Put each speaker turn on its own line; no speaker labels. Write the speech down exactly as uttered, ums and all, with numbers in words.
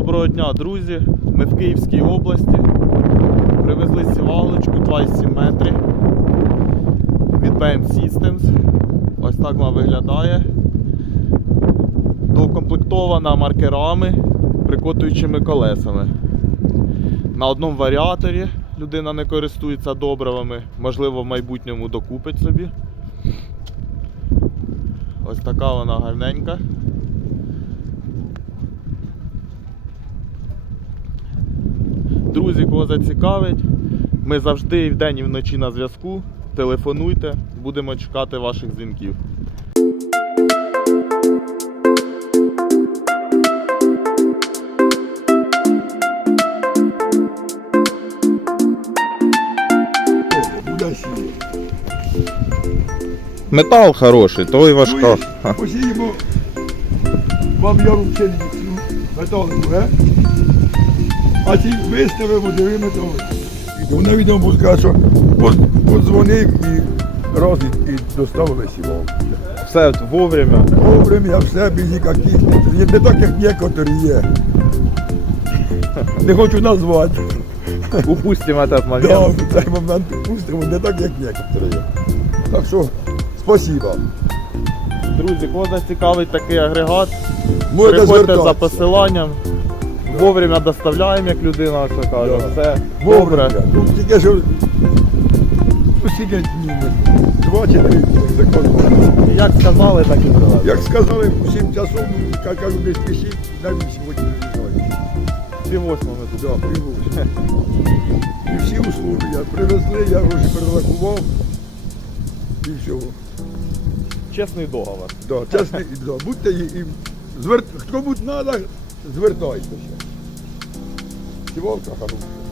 Доброго дня, друзі! Ми в Київській області. Привезли сівалочку двадцять сім метрів від бі ем Systems. Ось так вона виглядає. Доукомплектована маркерами, прикотуючими колесами. На одному варіаторі людина не користується добривами, можливо в майбутньому докупить собі. Ось така вона гарненька. Друзі, кого зацікавить, ми завжди і вдень, і вночі на зв'язку. Телефонуйте, будемо чекати ваших дзвінків. Метал хороший, то і важка.
Посіємо вам яру пшеницю металику, ге? А ці виставимо, диви метали. Вона від нього сказала, що подзвонив і раз і, і доставили сівалку.
Все вовремя.
Вовремя, все без ніяких. Не так, як некоторі є. Не хочу назвати.
Упустимо цей момент.
Да, в цей момент пустимо, не так, як некоторі є. Так що, спасибо.
Друзі, кого зацікавить такий агрегат,
Можете
приходьте за
звертатися.
посиланням. Вовремя доставляємо, як людина що каже.
Да.
Все
Вовремя.
добре.
Ну, тільки що, ну, скільки днів, два чи три закону.
Як сказали, так і привезли.
Як сказали, в сім часов, ну, я кажу, не спішіть, навіть сьогодні не знаю.
Пів восьмого ми тут.
Да, привозять. І всі условия привезли, я гроші перерахував. І все.
Чесний договор.
Да, чесно, і, да, будьте і, і звер... хто будь треба, звертайтеся. Сівалка хороша.